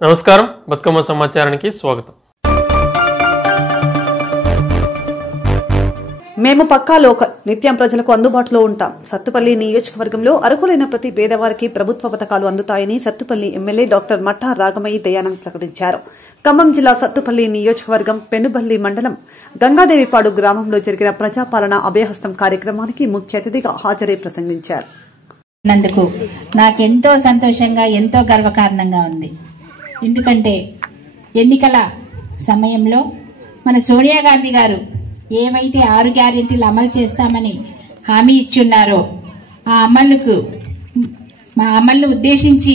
నమస్కారం, బతుకమ్మ సమాచారానికి స్వాగతం. మేము పక్కా లోకల్, నిత్యం ప్రజలకు అందుబాటులో ఉంటాం. సత్తుపల్లి నియోజకవర్గంలో అర్హులైన ప్రతి పేదవారికి ప్రభుత్వ పథకాలు అందుతాయని సత్తుపల్లి ఎమ్మెల్యే డాక్టర్ మట్టా రాగమయ్యి దయానంద్ ప్రకటించారు. ఖమ్మం జిల్లా సత్తుపల్లి నియోజకవర్గం పెనుబల్లి మండలం గంగాదేవిపాడు గ్రామంలో జరిగిన ప్రజాపాలన అభయహస్తం కార్యక్రమానికి ముఖ్య అతిథిగా హాజరై ప్రసంగించారు. నందుకు నాకెంతో సంతోషంగా, ఎంతో గర్వకారణంగా ఉంది. ఎందుకంటే ఎన్నికల సమయంలో మన సోనియా గాంధీ గారు ఏవైతే 6 గ్యారెంటీలు అమలు చేస్తామని హామీ ఇచ్చున్నారో ఆ అమలును ఉద్దేశించి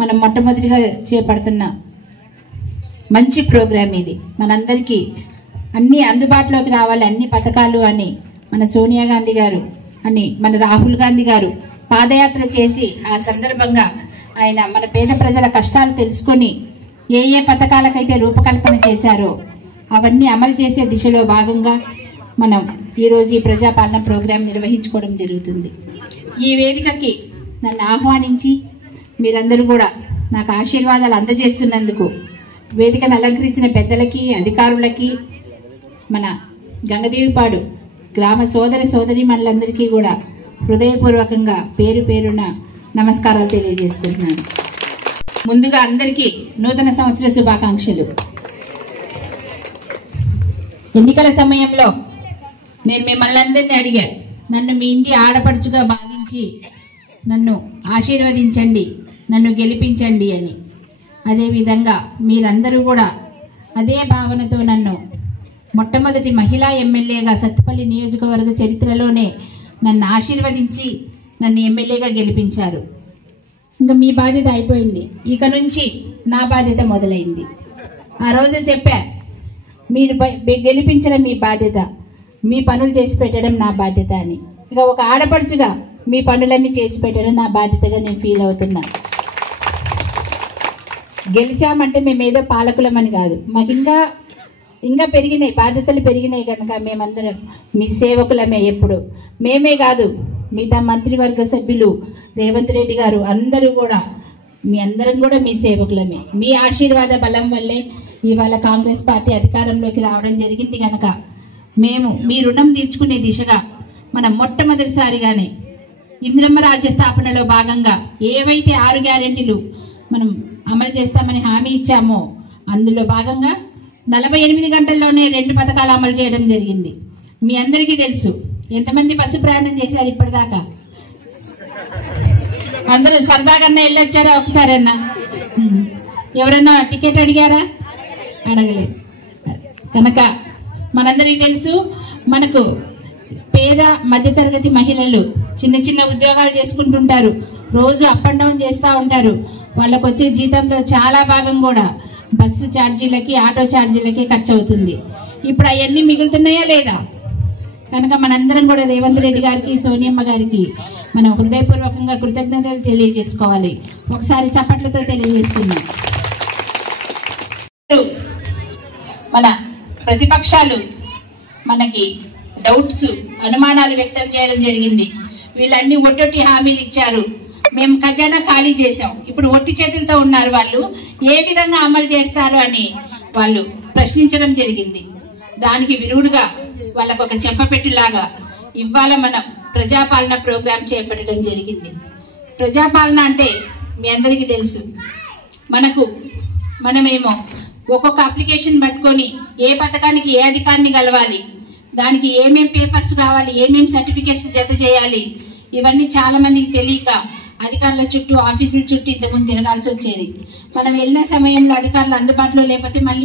మనం మొట్టమొదటిగా చేపడుతున్న మంచి ప్రోగ్రాం ఇది. మనందరికీ అన్ని అందుబాటులోకి రావాలి, అన్ని పథకాలు అని మన సోనియా గాంధీ గారు అని మన రాహుల్ గాంధీ గారు పాదయాత్ర చేసి ఆ సందర్భంగా ఆయన మన పేద ప్రజల కష్టాలు తెలుసుకొని ఏ ఏ పథకాలకైతే రూపకల్పన చేశారో అవన్నీ అమలు చేసే దిశలో భాగంగా మనం ఈరోజు ఈ ప్రజాపాలన ప్రోగ్రాం నిర్వహించుకోవడం జరుగుతుంది. ఈ వేదికకి నన్ను ఆహ్వానించి మీరందరూ కూడా నాకు ఆశీర్వాదాలు అందజేస్తున్నందుకు వేదికను అలంకరించిన పెద్దలకి, అధికారులకి, మన గంగదేవిపాడు గ్రామ సోదరీమణులందరికీ కూడా హృదయపూర్వకంగా పేరు పేరున నమస్కారాలు తెలియజేసుకుంటున్నాను. ముందుగా అందరికీ నూతన సంవత్సర శుభాకాంక్షలు. ఎన్నికల సమయంలో నేను మిమ్మల్ని అందరినీ అడిగాను, నన్ను మీ ఇంటి ఆడపడుచుగా భావించి నన్ను ఆశీర్వదించండి, నన్ను గెలిపించండి అని. అదేవిధంగా మీరందరూ కూడా అదే భావనతో నన్ను మొట్టమొదటి మహిళా ఎమ్మెల్యేగా సత్తుపల్లి నియోజకవర్గ చరిత్రలోనే నన్ను ఆశీర్వదించి నన్ను ఎమ్మెల్యేగా గెలిపించారు. ఇంకా మీ బాధ్యత అయిపోయింది, ఇక నుంచి నా బాధ్యత మొదలైంది. ఆ రోజు చెప్పా, మీరు గెలిపించడం మీ బాధ్యత, మీ పనులు చేసి పెట్టడం నా బాధ్యత అని. ఇక ఒక ఆడపడుచుగా మీ పనులన్నీ చేసి పెట్టడం నా బాధ్యతగా నేను ఫీల్ అవుతున్నా. గెలిచామంటే మేమేదో పాలకులమని కాదు, మాకు ఇంకా పెరిగినాయి, బాధ్యతలు పెరిగినాయి కనుక మేమందరం మీ సేవకులమే. ఎప్పుడు మేమే కాదు, మిగతా మంత్రివర్గ సభ్యులు, రేవంత్ రెడ్డి గారు అందరూ కూడా మీ అందరం కూడా మీ సేవకులమే. మీ ఆశీర్వాద బలం వల్లే ఇవాళ కాంగ్రెస్ పార్టీ అధికారంలోకి రావడం జరిగింది కనుక మేము మీ రుణం తీర్చుకునే దిశగా మనం మొట్టమొదటిసారిగానే ఇందిరమ్మ రాజ్య స్థాపనలో భాగంగా ఏవైతే 6 గ్యారెంటీలు మనం అమలు చేస్తామని హామీ ఇచ్చామో అందులో భాగంగా 48 గంటల్లోనే 2 పథకాలు అమలు చేయడం జరిగింది. మీ అందరికీ తెలుసు. ఎంతమంది బస్సు ప్రయాణం చేశారు ఇప్పటిదాకా? అందరూ సరదాగా వెళ్ళొచ్చారా? ఒకసారన్నా ఎవరన్నా టికెట్ అడిగారా? అడగలేదు. కనుక మనందరికీ తెలుసు, మనకు పేద మధ్యతరగతి మహిళలు చిన్న చిన్న ఉద్యోగాలు చేసుకుంటుంటారు, రోజు అప్ అండ్ డౌన్ చేస్తూ ఉంటారు. వాళ్ళకు వచ్చే జీతంలో చాలా భాగం కూడా బస్సు ఛార్జీలకి, ఆటో ఛార్జీలకి ఖర్చు అవుతుంది. ఇప్పుడు అవన్నీ మిగులుతున్నాయా లేదా? కనుక మనందరం కూడా రేవంత్ రెడ్డి గారికి, సోనియమ్మ గారికి మనం హృదయపూర్వకంగా కృతజ్ఞతలు తెలియజేసుకోవాలి. ఒకసారి చప్పట్లతో తెలియజేసుకుందాం. మన ప్రతిపక్షాలు మనకి డౌట్స్, అనుమానాలు వ్యక్తం చేయడం జరిగింది. వీళ్ళన్నీ ఒట్టొట్టి హామీలు ఇచ్చారు, మేము ఖజానా ఖాళీ చేశాం, ఇప్పుడు ఒట్టి చేతులతో ఉన్నారు, వాళ్ళు ఏ విధంగా అమలు చేస్తారు అని వాళ్ళు ప్రశ్నించడం జరిగింది. దానికి విరుడుగా వాళ్ళకు ఒక చెంపపెట్టులాగా ఇవాళ మనం ప్రజాపాలన ప్రోగ్రాం చేపట్టడం జరిగింది. ప్రజాపాలన అంటే మీ అందరికీ తెలుసు, మనమేమో ఒక్కొక్క అప్లికేషన్ పట్టుకొని ఏ పథకానికి ఏ అధికారిని కలవాలి, దానికి ఏమేం పేపర్స్ కావాలి, ఏమేం సర్టిఫికెట్స్ జత చేయాలి, ఇవన్నీ చాలా మందికి తెలియక అధికారుల చుట్టూ, ఆఫీసుల చుట్టూ ఇంతకుముందు తిరగాల్సి వచ్చేది. మనం వెళ్ళిన సమయంలో అధికారులు అందుబాటులో లేకపోతే మళ్ళీ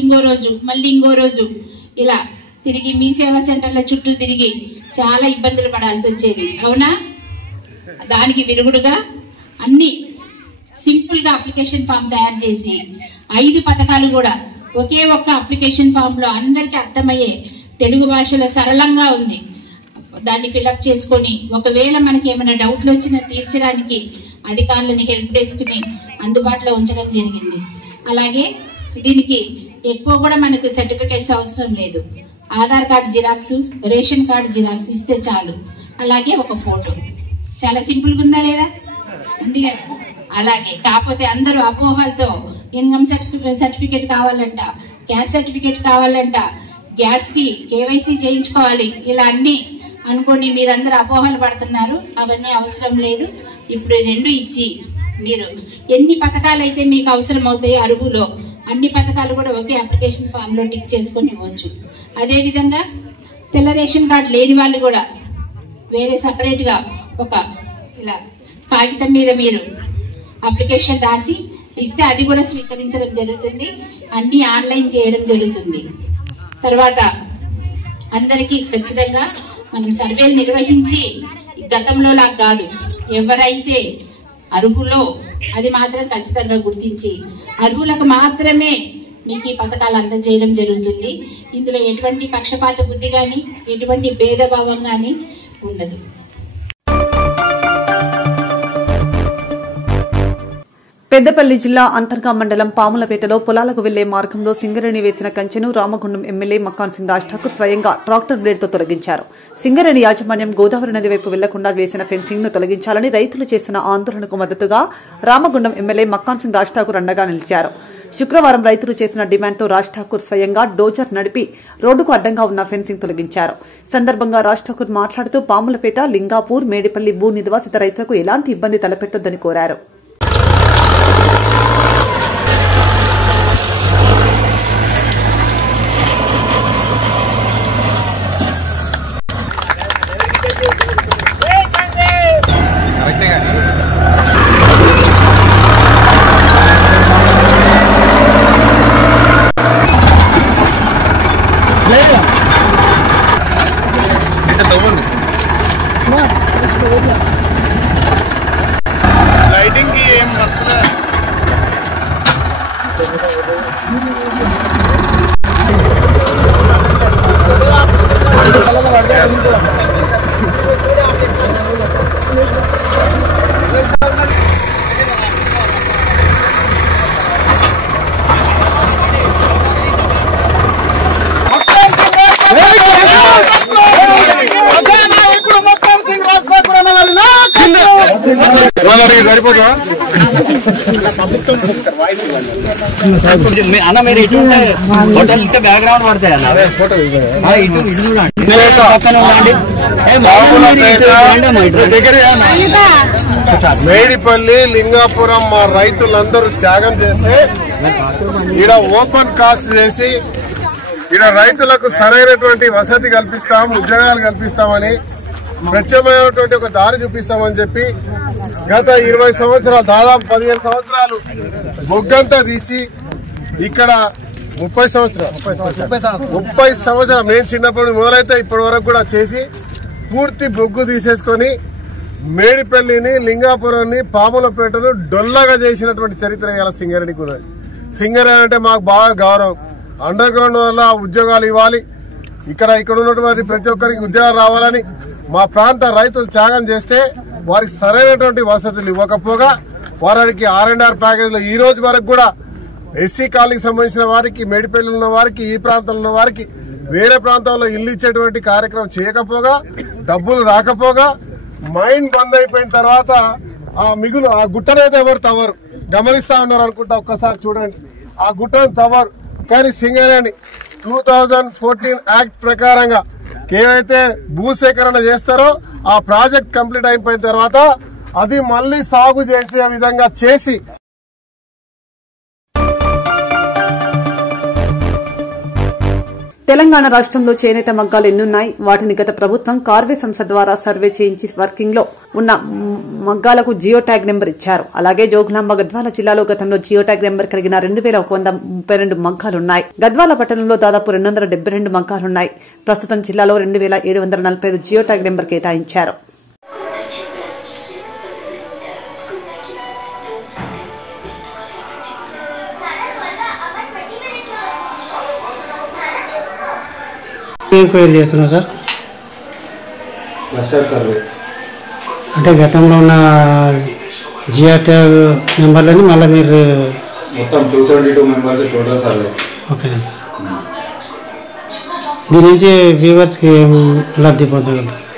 ఇంకో రోజు ఇలా తిరిగి మీ సేవా సెంటర్ల చుట్టూ తిరిగి చాలా ఇబ్బందులు పడాల్సి వచ్చేది, అవునా? దానికి విరుగుడుగా అన్ని సింపుల్ గా అప్లికేషన్ ఫామ్ తయారు చేసి 5 పథకాలు కూడా ఒకే ఒక్క అప్లికేషన్ ఫామ్ లో అందరికి అర్థమయ్యే తెలుగు భాషలో సరళంగా ఉంది. దాన్ని ఫిల్అప్ చేసుకొని ఒకవేళ మనకి ఏమైనా డౌట్లు వచ్చినా తీర్చడానికి అధికారులని హెల్ప్ డెస్క్ ని అందుబాటులో ఉంచడం జరిగింది. అలాగే దీనికి ఎక్కువ కూడా మనకు సర్టిఫికేట్స్ అవసరం లేదు. Aadhaar card xerox, ration card xerox ఇస్తే చాలు. అలాగే ఒక ఫోటో. చాలా సింపుల్ గా ఉందా లేదా? ఉంది కదా? అలాగే కాకపోతే అందరూ అపోహలతో ఇన్కమ్ సర్టిఫికేట్ కావాలంట, గ్యాస్ సర్టిఫికేట్ కావాలంట, గ్యాస్ కి కేవైసీ చేయించుకోవాలి. ఇలా అన్ని అనుకోని మీరందరూ అపోహలు పడుతున్నారు. అవన్నీ అవసరం లేదు. ఇప్పుడు 2 ఇచ్చి మీరు ఎన్ని పథకాలు అయితే మీకు అవసరం అవుతాయో అరువులో అన్ని పథకాలు కూడా ఒకే అప్లికేషన్ ఫామ్ లో టిక్ చేసుకొని ఇవ్వచ్చు. అదేవిధంగా తెల్ల రేషన్ కార్డు లేని వాళ్ళు కూడా వేరే సపరేట్ గా ఒక ఇలా కాగితం మీద మీరు అప్లికేషన్ రాసి ఇస్తే అది కూడా స్వీకరించడం జరుగుతుంది. అన్ని ఆన్లైన్ చేయడం జరుగుతుంది. తర్వాత అందరికీ ఖచ్చితంగా మనం సర్వేలు నిర్వహించి గతంలో లాగా కాదు, ఎవరైతే అర్హులో అది మాత్రం ఖచ్చితంగా గుర్తించి అర్హులకు మాత్రమే మీకు ఈ పథకాలు అందజేయడం జరుగుతుంది. ఇందులో ఎటువంటి పక్షపాత బుద్ధి కానీ ఎటువంటి భేదభావం కానీ ఉండదు. పెద్దపల్లి జిల్లా అంతర్గా మండలం పాములపేటలో పొలాలకు వెళ్లే మార్గంలో సింగరేణి వేసిన కంచెను రామగుండం ఎమ్మెల్యే మక్కాన్ సింగ్ రాజ్ ఠాకూర్ స్వయంగా ట్రాక్టర్ బ్లేడ్తో తొలగించారు. సింగరేణి యాజమాన్యం గోదావరి నది వైపు వెళ్లకుండా వేసిన ఫెన్సింగ్ ను తొలగించాలని రైతులు చేసిన ఆందోళనకు మద్దతుగా రామగుండం ఎమ్మెల్యే మక్కాన్ సింగ్ రాజ్ ఠాకూర్ అండగా నిలిచారు. శుక్రవారం రైతులు చేసిన డిమాండ్తో రాజ్ ఠాకూర్ స్వయంగా డోజర్ నడిపి రోడ్డుకు అడ్డంగా ఉన్న ఫెన్సింగ్ తొలగించారు. సందర్భంగా రాజ్ ఠాకూర్ మాట్లాడుతూ పాములపేట, లింగాపూర్, మేడిపల్లి భూ నివాసిత రైతులకు ఎలాంటి ఇబ్బంది తలపెట్టొద్దని కోరారు. लाइटिंग की एम मतलब అన్న మీరు ఇటు హోటల్ ఇట్లా బ్యాక్గ్రౌండ్ పడతాయి అన్న ఇటు ఇటు చూడండి మేడిపల్లి, లింగాపురం మా రైతులందరూ త్యాగం చేస్తే ఈడ ఓపెన్ కాస్ట్ చేసి ఈడ రైతులకు సరైనటువంటి వసతి కల్పిస్తాం, ఉద్యోగాలు కల్పిస్తామని ప్రత్యేకమైనటువంటి ఒక దారి చూపిస్తామని చెప్పి గత 20 సంవత్సరాలు దాదాపు 15 సంవత్సరాలు బొగ్గంతా తీసి ఇక్కడ 30 సంవత్సరాలు నేను చిన్నప్పుడు మొదలైతే ఇప్పటి వరకు కూడా చేసి పూర్తి బొగ్గు తీసేసుకొని మేడిపల్లిని, లింగాపురాన్ని, పాములపేటను డొల్లగా చేసినటువంటి చరిత్ర ఇలా సింగరేణికి ఉన్నది. సింగరేణి అంటే మాకు బాగా గౌరవం. అండర్ గ్రౌండ్ వల్ల ఉద్యోగాలు ఇవ్వాలి, ఇక్కడ ఉన్నటువంటి ప్రతి ఒక్కరికి ఉద్యోగాలు రావాలని మా ప్రాంత రైతులు త్యాగం చేస్తే వారికి సరైనటువంటి వసతులు ఇవ్వకపోగా వారికి R&R ప్యాకేజీలో ఈ రోజు వరకు కూడా ఎస్సీ కాలనీకి సంబంధించిన వారికి, మేడిపల్లి ఉన్న వారికి, ఈ ప్రాంతంలో ఉన్న వారికి వేరే ప్రాంతాల్లో ఇల్లు ఇచ్చేటువంటి కార్యక్రమం చేయకపోగా, డబ్బులు రాకపోగా మైండ్ బంద్ అయిపోయిన తర్వాత ఆ మిగులు ఆ గుట్టనైతే ఎవరు తవ్వరు. గమనిస్తా ఉన్నారు అనుకుంటా, ఒక్కసారి చూడండి. ఆ గుట్టను తవ్వరు. కానీ సింగరేణి 2014 యాక్ట్ ప్రకారంగా ఏవైతే భూసేకరణ చేస్తారో ఆ ప్రాజెక్ట్ కంప్లీట్ అయిపోయిన తర్వాత అది మళ్లీ సాగు చేసే విధంగా చేసి తెలంగాణ రాష్ట్రంలో చేనేత మగ్గాలు ఎన్నున్నాయి? వాటిని గత ప్రభుత్వం కార్వే సంస్థ ద్వారా సర్వే చేయించి వర్కింగ్ లో ఉన్న మగ్గాలకు జియో ట్యాగ్ నెంబర్ ఇచ్చారు. అలాగే జోగులాంబ గద్వాల జిల్లాలో గతంలో జియో ట్యాగ్ నెంబర్ కలిగిన 2132 మగ్గాలున్నాయి. గద్వాల పట్టణంలో దాదాపు 272 మగ్గాలున్నాయి. ప్రస్తుతం జిల్లాలో 2745 జియో ట్యాగ్ నెంబర్ కేటాయించారు. ఎంక్వైరీ చేస్తున్నాం సార్. క్లస్టర్ సర్వే అంటే గతంలో ఉన్న జియో ట్యాగ్ నెంబర్లని మళ్ళీ మీరు మొత్తం 272 మెంబర్స్ టోటల్ సర్వే. ఓకేనా సార్? దీని నుంచి వ్యూవర్స్కి లబ్ధి పొందగలుగుతారు సార్?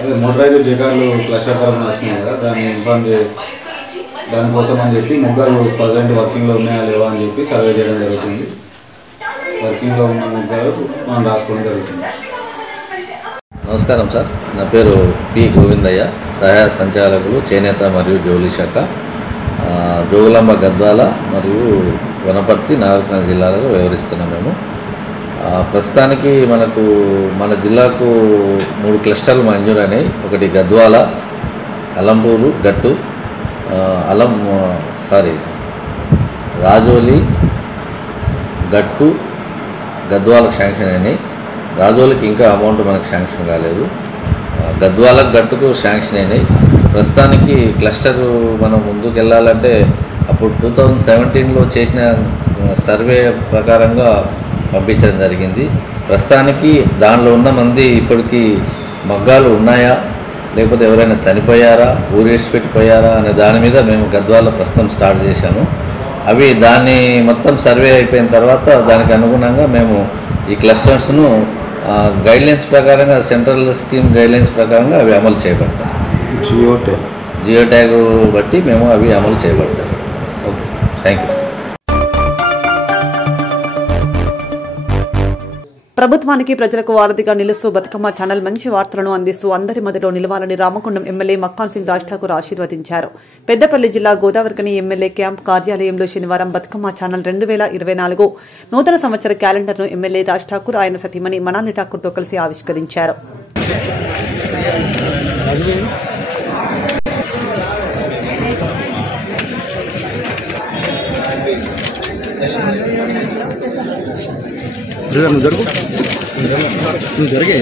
అదే మోటరైజ్డ్ జగాలు క్లస్టర్ తరఫున వస్తున్నాయి కదా, దాన్ని ఇన్ఫార్మ్ దానికోసం అని చెప్పి ముగ్గురు ప్రజెంట్ వర్కింగ్లో ఉన్నాయా లేవా అని చెప్పి సర్వే చేయడం జరుగుతుంది. వర్కింగ్లో ఉన్న ముగ్గురు మనం రాసుకోవడం జరుగుతుంది. నమస్కారం సార్, నా పేరు పి గోవిందయ్య, సహాయ సంచాలకులు చేనేత మరియు జౌలి శాఖ, జోగులాంబ గద్వాల మరియు వనపర్తి నాగర్కర్నూలు జిల్లాలలో వ్యవహరిస్తున్నాం మేము. ప్రస్తుతానికి మన జిల్లాకు 3 క్లస్టర్లు మంజూరైనాయి. ఒకటి గద్వాల, అలంపూరు, గట్టు, రాజోలి, గట్టు, గద్వాలకు శాంక్షన్ అయినాయి. రాజోలికి ఇంకా అమౌంట్ మనకు శాంక్షన్ కాలేదు. గద్వాలకు, గట్టుకు శాంక్షన్ అయినాయి. ప్రస్తుతానికి క్లస్టర్ మనం ముందుకు వెళ్ళాలంటే అప్పుడు 2017లో చేసిన సర్వే ప్రకారంగా పంపించడం జరిగింది. ప్రస్తుతానికి దానిలో ఉన్న మంది ఇప్పటికీ మగ్గాలు ఉన్నాయా లేకపోతే ఎవరైనా చనిపోయారా, ఊరేసి పెట్టిపోయారా అనే దాని మీద మేము గద్వాల ప్రస్తుతం స్టార్ట్ చేశాము. దాన్ని మొత్తం సర్వే అయిపోయిన తర్వాత దానికి అనుగుణంగా మేము ఈ క్లస్టర్స్ను గైడ్లైన్స్ ప్రకారంగా, సెంట్రల్ స్కీమ్ గైడ్లైన్స్ ప్రకారంగా అవి అమలు చేయబడతాయి. జియో ట్యాగ్ బట్టి మేము అవి అమలు చేయబడతాయి. Okay, thank you. ప్రభుత్వానికి ప్రజలకు వారధిగా నిలుస్తూ బతుకమ్మ ఛానల్ మంచి వార్తలను అందిస్తూ అందరి మధ్యలో నిలవాలని రామగుండం ఎమ్మెల్యే మక్కాన్ సింగ్ రాజ్ ఠాకూర్ ఆశీర్వదించారు. పెద్దపల్లి జిల్లా గోదావరికని ఎమ్మెల్యే క్యాంప్ కార్యాలయంలో శనివారం బతుకమ్మ ఛానల్ 2024 నూతన సంవత్సర క్యాలెండర్ను ఎమ్మెల్యే రాజ్ ఠాకూర్ ఆయన సతీమణి మనాలి ఠాకూర్తో కలిసి ఆవిష్కరించారు. నువ్వు జరిగే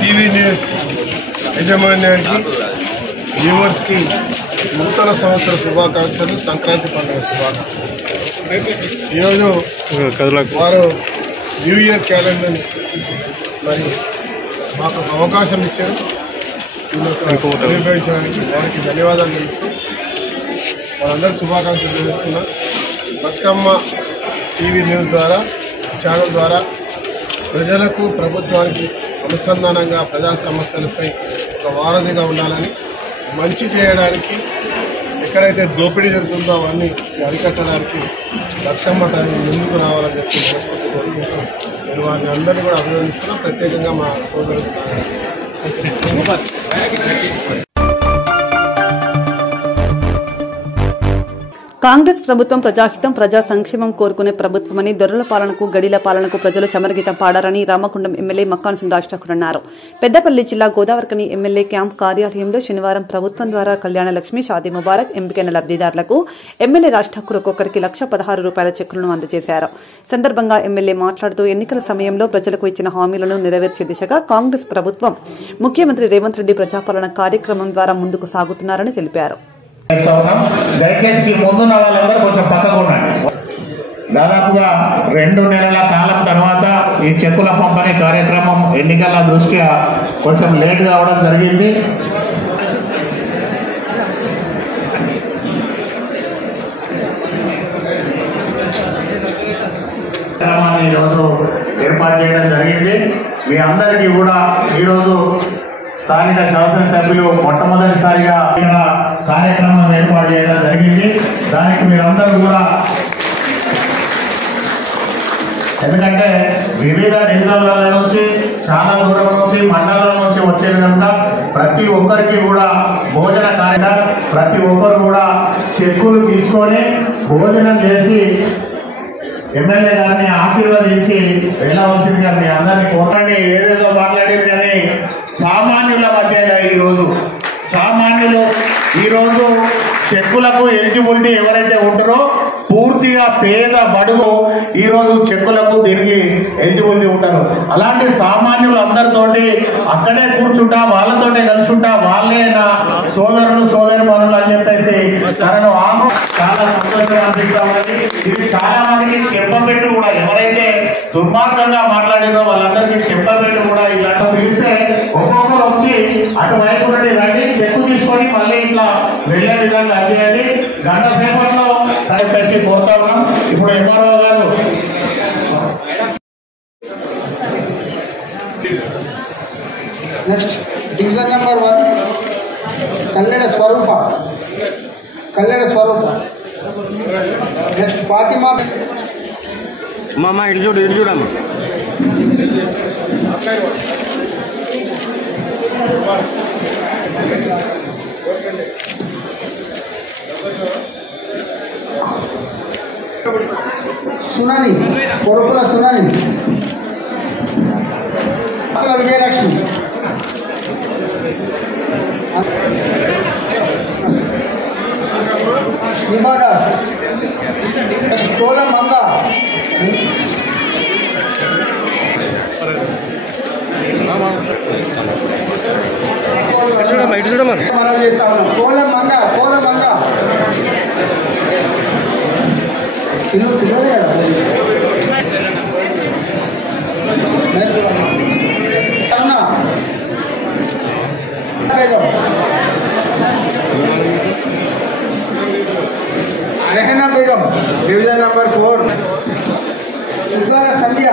టీవీ న్యూస్ యజమాన్యానికి, వ్యూవర్స్కి నూతన సంవత్సర శుభాకాంక్షలు, సంక్రాంతి పండుగ శుభాకాంక్షలు. ఈరోజు వారు న్యూ ఇయర్ క్యాలెండర్ మరి మాకు అవకాశం ఇచ్చారు. నిర్వహించడానికి వారికి ధన్యవాదాలు తెలుపుతూ వాళ్ళందరూ శుభాకాంక్షలు తెలుస్తున్నా. బతుకమ్మ టీవీ న్యూస్ ద్వారా, ఛానల్ ద్వారా ప్రజలకు, ప్రభుత్వానికి అనుసంధానంగా ప్రజా సమస్యలపై ఒక వారధిగా ఉండాలని, మంచి చేయడానికి, ఎక్కడైతే దోపిడీ జరుగుతుందో అవన్నీ అరికట్టడానికి బతుకమ్మ టైం ముందుకు రావాలని చెప్పి మనస్ఫూర్తి కోరుకుంటూ నేను వారిని అందరినీ కూడా అభినందిస్తున్నాను. ప్రత్యేకంగా మా సోదరుడు కాంగ్రెస్ ప్రభుత్వం ప్రజాహితం, ప్రజా సంక్షేమం కోరుకునే ప్రభుత్వమని, దొరల పాలనకు, గడిల పాలనకు ప్రజలు చమరగీతం పాడారని రామగుండం ఎమ్మెల్యే మక్కాన్ సింగ్ రాజ్ ఠాకూర్ అన్నారు. పెద్దపల్లి జిల్లా గోదావరికని ఎమ్మెల్యే క్యాంప్ కార్యాలయంలో శనివారం ప్రభుత్వం ద్వారా కళ్యాణ లక్ష్మి, షాదీ ముబారక్ ఎంపికైన లబ్దిదారులకు ఎమ్మెల్యే రాజ్ ఠాకూర్ ఒక్కొక్కరికి ₹1,16 చెక్కులను అందజేశారు. సందర్భంగా ఎమ్మెల్యే మాట్లాడుతూ ఎన్నికల సమయంలో ప్రజలకు ఇచ్చిన హామీలను నెరవేర్చే దిశగా కాంగ్రెస్ ప్రభుత్వం ముఖ్యమంత్రి రేవంత్ రెడ్డి ప్రజాపాలన కార్యక్రమం ద్వారా ముందుకు సాగుతున్నారని తెలిపారు. దయచేసి ముందున్న వాళ్ళందరూ కొంచెం పక్కకు ఉండండి. దాదాపుగా 2 నెలల కాలం తర్వాత ఈ చెక్కుల పంపిణీ కార్యక్రమం ఎన్నికల దృష్ట్యా కొంచెం లేట్ కావడం జరిగింది. ఈరోజు ఏర్పాటు చేయడం జరిగింది. మీ అందరికీ కూడా ఈరోజు స్థానిక శాసనసభ్యులు మొట్టమొదటిసారిగా ఇక్కడ కార్యక్రమం ఏర్పాటు చేయడం జరిగింది. దానికి మీరందరూ కూడా, ఎందుకంటే వివిధ డివిజన్ల నుంచి, చాలా దూరం నుంచి, మండలాల నుంచి వచ్చేది కనుక ప్రతి ఒక్కరికి కూడా భోజన కార్యక్రమం, ప్రతి ఒక్కరు కూడా చెక్కులు తీసుకొని భోజనం చేసి ఎమ్మెల్యే గారిని ఆశీర్వదించి వెళ్ళవలసిందిగా మీ అందరినీ కోరండి. ఏదేదో మాట్లాడారు కానీ సామాన్యుల మధ్యగా ఈరోజు చెక్కులకు ఎలిజిబిలిటీ ఎవరైతే ఉంటారో పూర్తిగా పేద బడుగు ఈరోజు చెక్కులకు దీనికి ఎలిజిబిలిటీ ఉంటారు. అలాంటి సామాన్యులు అందరితోటి అక్కడే కూర్చుంటా, వాళ్ళతోటే కలుసుంటా, వాళ్ళే నా సోదరులు సోదరిమణులు అని చెప్పేసి తనను చాలా సంతోషంగా అనిపిస్తా ఉన్నది. ఇది చాలా మందికి చెప్పబెట్టు కూడా, ఎవరైతే దుర్మార్గంగా మాట్లాడినో వాళ్ళందరికీ చెప్పబెట్టు కూడా ఇలాంటి పిలిస్తే ఒక్కొక్కరు వచ్చి అటువైపు నుండి రండి, చెక్కు తీసుకొని మళ్ళీ ఇట్లా వెళ్ళే విధంగా అందియండి. గంట సేపట్లో చెప్పేసి కోరుతా ఉన్నాం. ఇప్పుడు ఎంఆర్ఓ గారు నెక్స్ట్ డివిజన్ నెంబర్ 1 కల్లెడ స్వరూప నెక్స్ట్ ఫాతిమా మామ ఇటు చూడమ్మా. సునాని కొరపుల సునాని విజయలక్ష్మి శ్రీమాదాస్ కోలం మంగ మనం చేస్తా ఉన్నాం. కోలం మంగ పిల్లలే కదా రెహనా బేగం డివిజన్ నెంబర్ 4 సుగాల సంధ్య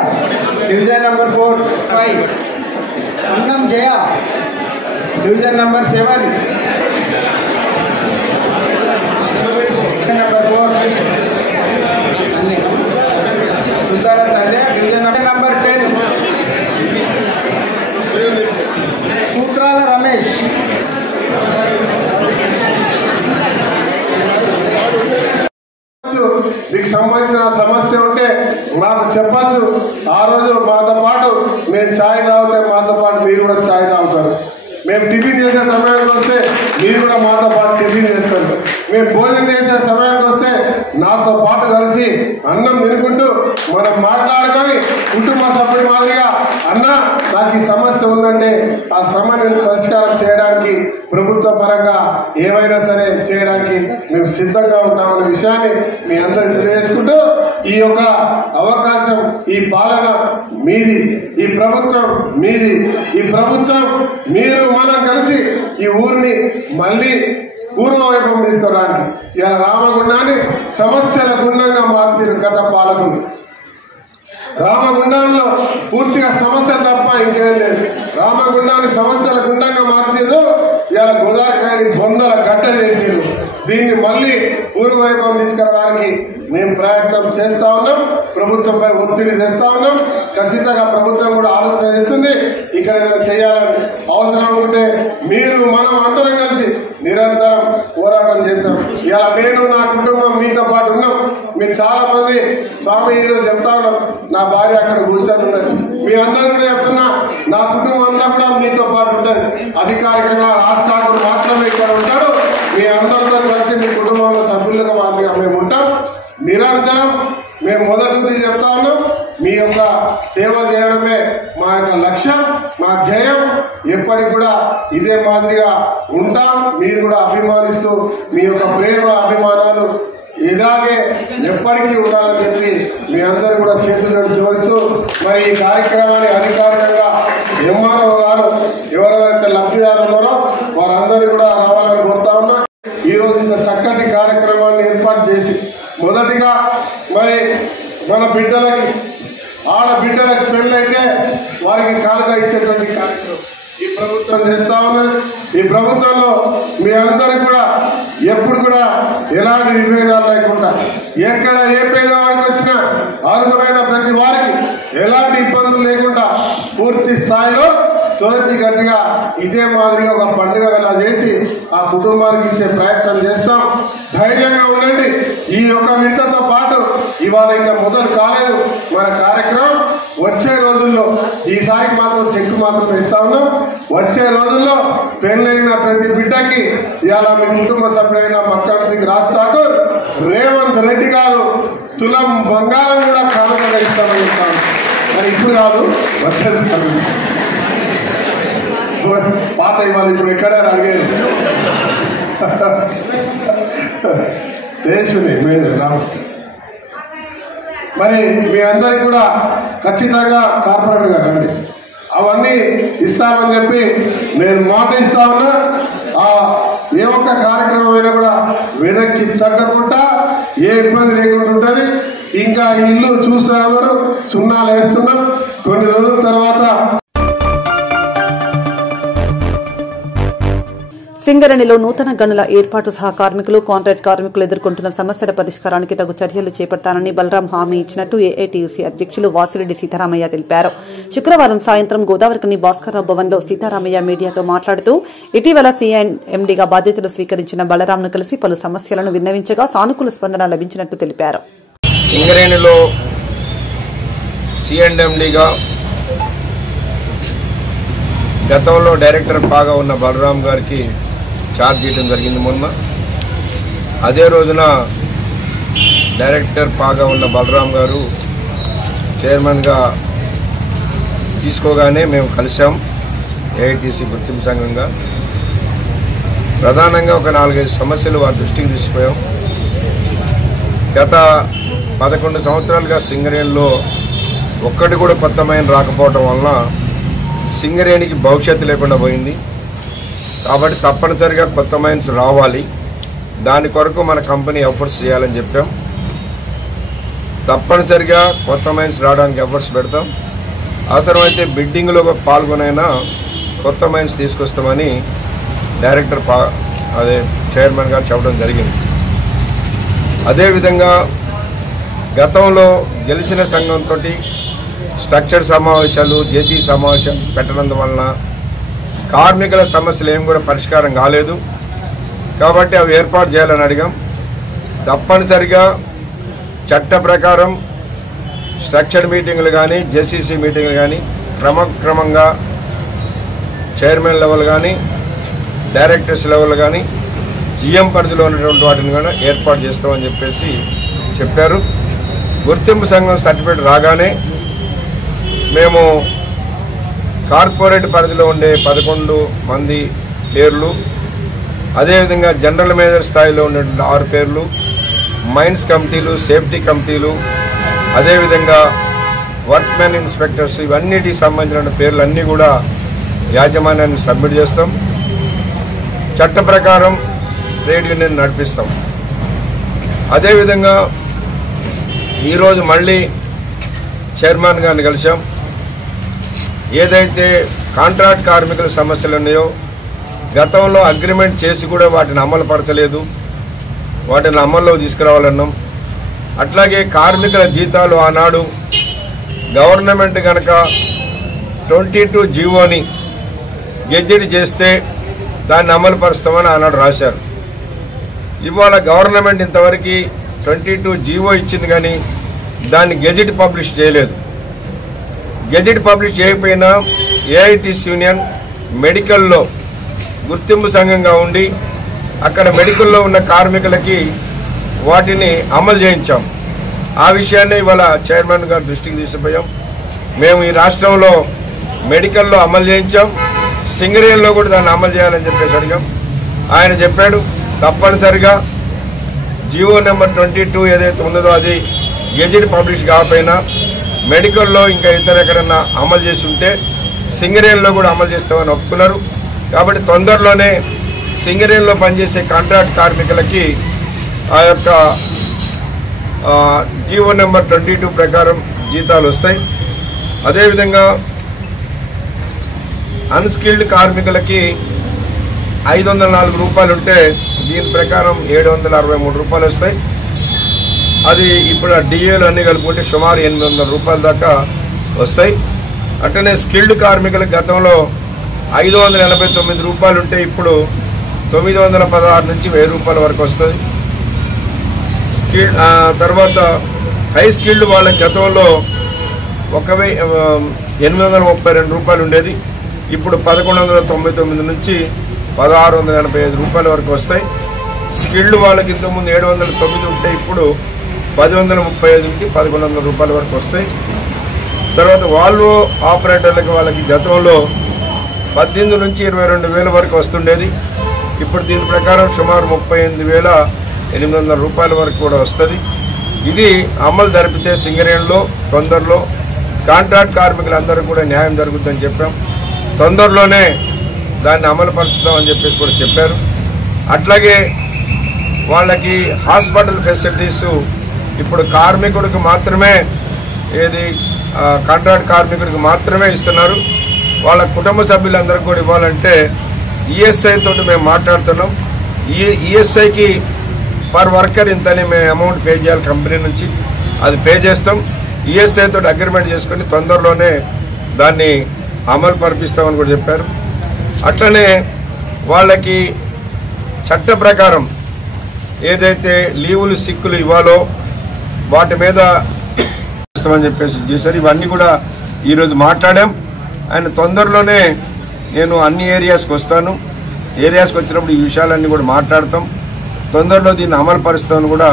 డివిజన్ నెంబర్ 4 5 అన్నం జయ డివిజన్ నెంబర్ 7 నెంబర్ 4 సుగాల సంధ్య డివిజన్ నెంబర్ 10 సూత్రాల రమేష్ మీకు సంబంధించిన సమస్య ఉంటే మాకు చెప్పచ్చు. ఆ రోజు మాతో పాటు మేము ఛాయ్ తాగితే మాతో పాటు మీరు కూడా ఛాయ్ తాగుతారు. మేము టిఫిన్ చేసే సమయానికి వస్తే మీరు కూడా మాతో పాటు టిఫిన్ చేస్తారు. మేము భోజనం చేసే సమయానికి వస్తే నాతో పాటు కలిసి అన్నం తినుకుంటూ మనం మాట్లాడుకొని కుటుంబ సభ్యుడి మాదిరిగా అన్న నాకు ఈ సమస్య ఉందంటే ఆ సమస్యను పరిష్కారం చేయడానికి ప్రభుత్వ పరంగా ఏవైనా సరే చేయడానికి మేము సిద్ధంగా ఉంటామనే విషయాన్ని మీ అందరికి తెలియజేసుకుంటూ ఈ యొక్క అవకాశం, ఈ పాలన మీది, ఈ ప్రభుత్వం మీది. ఈ ప్రభుత్వం మీరు మనం కలిసి ఈ ఊరిని మళ్ళీ పూర్వవైభవం తీసుకురావడానికి ఇలా రామగుండాన్ని సమస్యల గుండంగా మార్చారు గత పాలకులు. రామగుండంలో పూర్తిగా సమస్య తప్ప ఇంకేం లేదు. రామగుండాన్ని సమస్యల గుండంగా మార్చారు. ఇలా గోదావరి బొందల గడ్డ చేసారు. దీన్ని మళ్ళీ పూర్వవైభవం తీసుకురావడానికి మేము ప్రయత్నం చేస్తా ఉన్నాం. ప్రభుత్వంపై ఒత్తిడి తెస్తా ఉన్నాం. ఖచ్చితంగా ప్రభుత్వం కూడా ఆలోచన చేస్తుంది. ఇక్కడ ఏదైనా చేయాలని అవసరం ఉంటే మీరు మనం అందరం కలిసి నిరంతరం పోరాటం చేద్దాం. ఇలా నేను నా కుటుంబం మీతో పాటు ఉన్నాం. మీరు చాలా మంది స్వామి ఈరోజు చెప్తా ఉన్నాం, నా భార్య అక్కడ కూర్చొని ఉన్నది. మీ అందరూ కూడా చెప్తున్నా, నా కుటుంబం అంతా కూడా మీతో పాటు ఉంటుంది. అధికారికంగా రాష్ట్రాలు మాత్రమే ఇక్కడ ఉంటాడు. మీ అందరితో కలిసి మీ కుటుంబంలో సభ్యులుగా మాత్రమే మేము ఉంటాం. నిరంతరం మేము మొదటి నుంచి చెప్తా ఉన్నాం, మీ యొక్క సేవ చేయడమే మా యొక్క లక్ష్యం, మా ధ్యేయం. ఎప్పటికి కూడా ఇదే మాదిరిగా ఉంటాం. మీరు కూడా అభిమానిస్తూ మీ యొక్క ప్రేమ అభిమానాలు ఇలాగే ఎప్పటికీ ఉండాలని చెప్పి మీ అందరూ కూడా చేతులు జోడిస్తూ మరి ఈ కార్యక్రమాన్ని అధికారికంగా ఎంఆర్ఓ గారు ఎవరెవరైతే లబ్ధిదారులు ఉన్నారో వారందరూ కూడా రావాలని కోరుతా ఉన్నా. ఈరోజు ఇంత చక్కటి కార్యక్రమాన్ని ఏర్పాటు చేసి మొదటిగా మరి మన బిడ్డలకి ఆడబిడ్డలకు పెళ్ళైతే వారికి కానుక ఇచ్చేటువంటి కార్యక్రమం ఈ ప్రభుత్వం చేస్తా ఉన్నది. ఈ ప్రభుత్వంలో మీ అందరికి కూడా ఎప్పుడు కూడా ఎలాంటి విభేదాలు లేకుండా ఎక్కడ ఏ పేదవాడికి వచ్చినా అర్హులైన ప్రతి వారికి ఎలాంటి ఇబ్బందులు లేకుండా పూర్తి స్థాయిలో త్వరితగతిగా ఇదే మాదిరిగా ఒక పండుగలా చేసి ఆ కుటుంబానికి ఇచ్చే ప్రయత్నం చేస్తాం. ధైర్యంగా ఉండండి. ఈ యొక్క విడతతో పాటు ఇవాళ ఇంకా మొదలు కాలేదు మన కార్యక్రమం. వచ్చే రోజుల్లో ఈసారికి మాత్రం చెక్కు మాత్రం ఇస్తా ఉన్నాం. వచ్చే రోజుల్లో పెళ్ళైన ప్రతి బిడ్డకి ఇవాళ మీ కుటుంబ సభ్యులైన మక్కన్ సింగ్ రాజ్ ఠాకూర్, రేవంత్ రెడ్డి గారు తులం బంగారం కూడా కానుకగా ఇస్తామని చెప్తాను. మరి ఇప్పుడు కాదు, వచ్చేసారి నుంచి పాత ఇవాళ ఇప్పుడు ఎక్కడా అడిగారు దేశుని మేజర్ రాము. మరి మీ అందరికి కూడా ఖచ్చితంగా కార్పొరేటర్ గారు రండి, అవన్నీ ఇస్తామని చెప్పి నేను మాట ఇస్తా ఉన్నా. ఆ ఏ ఒక్క కార్యక్రమం అయినా కూడా వెనక్కి తగ్గకుండా ఏ ఇబ్బంది లేకుండా ఉంటుంది. ఇంకా ఇల్లు చూస్తున్నారు, సున్నాలు వేస్తున్నాం. కొన్ని రోజుల తర్వాత సింగరేణిలో నూతన గనుల ఏర్పాటు సహా కార్మికులు, కాంట్రాక్ట్ కార్మికులు ఎదుర్కొంటున్న సమస్యల పరిష్కారానికి తగు చర్యలు చేపడతానని బలరాం హామీ ఇచ్చినట్టు ఏఐటీయూసీ అధ్యక్షులు వాసిరెడ్డి సీతారామయ్య తెలిపారు. శుక్రవారం సాయంత్రం గోదావరికని భాస్కర్రావు భవన్లో సీతారామయ్య మీడియాతో మాట్లాడుతూ ఇటీవల సీఎండీగా బాధ్యతలు స్వీకరించిన బలరాంను కలిసి పలు సమస్యలను విన్నవించగా సానుకూల స్పందన లభించినట్టు తెలిపారు. సింగరేణిలో సీఎండీగా గతంలో డైరెక్టర్ పాగా ఉన్న బలరాం గారికి ఛార్జ్ చేయడం జరిగింది మొన్న. అదే రోజున డైరెక్టర్ పాగా ఉన్న బలరాం గారు చైర్మన్గా తీసుకోగానే మేము కలిసాం ఏఐటీసీ గుర్తింపు సంఘంగా. ప్రధానంగా ఒక 4-5 సమస్యలు వారి దృష్టికి తీసుకుపోయాం. గత 11 సంవత్సరాలుగా సింగరేణిలో ఒక్కటి కూడా కొత్త మైన్ రాకపోవటం వలన సింగరేణికి భవిష్యత్తు లేకుండా పోయింది. కాబట్టి తప్పనిసరిగా కొత్త మైన్స్ రావాలి, దాని కొరకు మన కంపెనీ ఎఫర్ట్స్ చేయాలని చెప్పాం. తప్పనిసరిగా కొత్త మైన్స్ రావడానికి ఎఫర్ట్స్ పెడతాం. అవసరమైతే బిడ్డింగ్లో పాల్గొనైనా కొత్త మైన్స్ తీసుకొస్తామని డైరెక్టర్ చైర్మన్ గారు చెప్పడం జరిగింది. అదేవిధంగా గతంలో గెలిచిన సంఘంతో స్ట్రక్చర్ సమావేశాలు, జేసీ సమావేశాలు పెట్టనందువలన కార్మికుల సమస్యలు ఏం కూడా పరిష్కారం కాలేదు. కాబట్టి అవి ఏర్పాటు చేయాలని అడిగాం. తప్పనిసరిగా చట్ట ప్రకారం స్ట్రక్చర్ మీటింగులు కానీ, జేసీసీ మీటింగులు కానీ క్రమక్రమంగా చైర్మన్ లెవెల్ కానీ, డైరెక్టర్స్ లెవెల్ కానీ, జీఎం పరిధిలో ఉన్నటువంటి వాటిని కూడా ఏర్పాటు చేస్తామని చెప్పేసి చెప్పారు. గుర్తింపు సంఘం సర్టిఫికేట్ రాగానే మేము కార్పొరేట్ పరిధిలో ఉండే 11 మంది పేర్లు, అదేవిధంగా జనరల్ మేనేజర్ స్థాయిలో ఉన్నటువంటి 6 పేర్లు, మైన్స్ కమిటీలు, సేఫ్టీ కమిటీలు, అదేవిధంగా వర్క్మెన్ ఇన్స్పెక్టర్స్, ఇవన్నిటికి సంబంధించిన పేర్లన్నీ కూడా యాజమాన్యాన్ని సబ్మిట్ చేస్తాం. చట్ట ప్రకారం ట్రేడ్ యూనియన్ నడిపిస్తాం. అదేవిధంగా ఈరోజు మళ్ళీ చైర్మన్ గారిని కలిసాం. ఏదైతే కాంట్రాక్ట్ కార్మికుల సమస్యలు ఉన్నాయో గతంలో అగ్రిమెంట్ చేసి కూడా వాటిని అమలు పరచలేదు, వాటిని అమల్లో తీసుకురావాలన్నాం. అట్లాగే కార్మికుల జీతాలు ఆనాడు గవర్నమెంట్ కనుక 22 జీవోని గెజెట్ చేస్తే దాన్ని అమలు పరుస్తామని ఆనాడు రాశారు. ఇవాళ గవర్నమెంట్ ఇంతవరకు 22 జీవో ఇచ్చింది కానీ దాన్ని గెజెట్ పబ్లిష్ చేయలేదు. గెజెట్ పబ్లిష్ చేయకపోయినా ఏఐటీసీ యూనియన్ మెడికల్లో గుర్తింపు సంఘంగా ఉండి అక్కడ మెడికల్లో ఉన్న కార్మికులకి వాటిని అమలు చేయించాం. ఆ విషయాన్ని ఇవాళ చైర్మన్ గారి దృష్టికి తీసుకుపోయాం. మేము ఈ రాష్ట్రంలో మెడికల్లో అమలు చేయించాం, సింగరేణిలో కూడా దాన్ని అమలు చేయాలని చెప్పేసి అడిగాం. ఆయన చెప్పాడు తప్పనిసరిగా జీవో నెంబర్ 22 ఏదైతే ఉన్నదో అది గెజెట్ పబ్లిష్ కాకపోయినా మెడికల్లో ఇంకా ఇతర ఎక్కడన్నా అమలు చేసి ఉంటే సింగరేణిలో కూడా అమలు చేస్తామని ఒప్పుకున్నారు. కాబట్టి తొందరలోనే సింగరేణిలో పనిచేసే కాంట్రాక్ట్ కార్మికులకి ఆ యొక్క జీవో నెంబర్ 22 ప్రకారం జీతాలు వస్తాయి. అదేవిధంగా అన్స్కిల్డ్ కార్మికులకి 504 రూపాయలు ఉంటే దీని ప్రకారం 763 రూపాయలు వస్తాయి. అది ఇప్పుడు డిఏలు అన్ని కలుపుకుంటే సుమారు 800 రూపాయల దాకా వస్తాయి. అట్లనే స్కిల్డ్ కార్మికులకు గతంలో 589 రూపాయలు ఉంటే ఇప్పుడు 916 నుంచి 1000 రూపాయల వరకు వస్తుంది. తర్వాత హై స్కిల్డ్ వాళ్ళకి గతంలో 832 రూపాయలు ఉండేది, ఇప్పుడు 1199 నుంచి 1685 రూపాయల వరకు వస్తాయి. స్కిల్డ్ వాళ్ళకి ఇంతకుముందు 709 ఉంటే ఇప్పుడు 1035 నుంచి 1100 రూపాయల వరకు వస్తాయి. తర్వాత వాల్వో ఆపరేటర్లకి వాళ్ళకి గతంలో 18 నుంచి 22,000 వరకు వస్తుండేది, ఇప్పుడు దీని ప్రకారం సుమారు 38,800 రూపాయల వరకు కూడా వస్తుంది. ఇది అమలు జరిపితే సింగరేణిలో తొందరలో కాంట్రాక్ట్ కార్మికులందరూ కూడా న్యాయం జరుగుతుందని చెప్పాం. తొందరలోనే దాన్ని అమలు పరుచుతామని చెప్పేసి కూడా చెప్పారు. అట్లాగే వాళ్ళకి హాస్పిటల్ ఫెసిలిటీస్ ఇప్పుడు కార్మికుడికి మాత్రమే కాంట్రాక్ట్ కార్మికుడికి మాత్రమే ఇస్తున్నారు. వాళ్ళ కుటుంబ సభ్యులందరికీ కూడా ఇవ్వాలంటే ఈఎస్ఐ తోటి మేము మాట్లాడుతున్నాం. ఈఎస్ఐకి పర్ వర్కర్ ఇంతని మేము అమౌంట్ పే చేయాలి కంపెనీ నుంచి, అది పే చేస్తాం. ఈఎస్ఐ తోటి అగ్రిమెంట్ చేసుకుని తొందరలోనే దాన్ని అమలు పరిపిస్తామని కూడా చెప్పారు. అట్లనే వాళ్ళకి చట్ట ప్రకారం ఏదైతే లీవులు సిక్కులు ఇవ్వాలో వాటి మీద ఇస్తామని చెప్పేసి చేశారు. ఇవన్నీ కూడా ఈరోజు మాట్లాడాం. ఆయన తొందరలోనే నేను అన్ని ఏరియాస్కి వస్తాను, ఏరియాస్కి వచ్చినప్పుడు ఈ విషయాలన్నీ కూడా మాట్లాడతాం. తొందరలో దీన్ని అమలు పరుస్తామని కూడా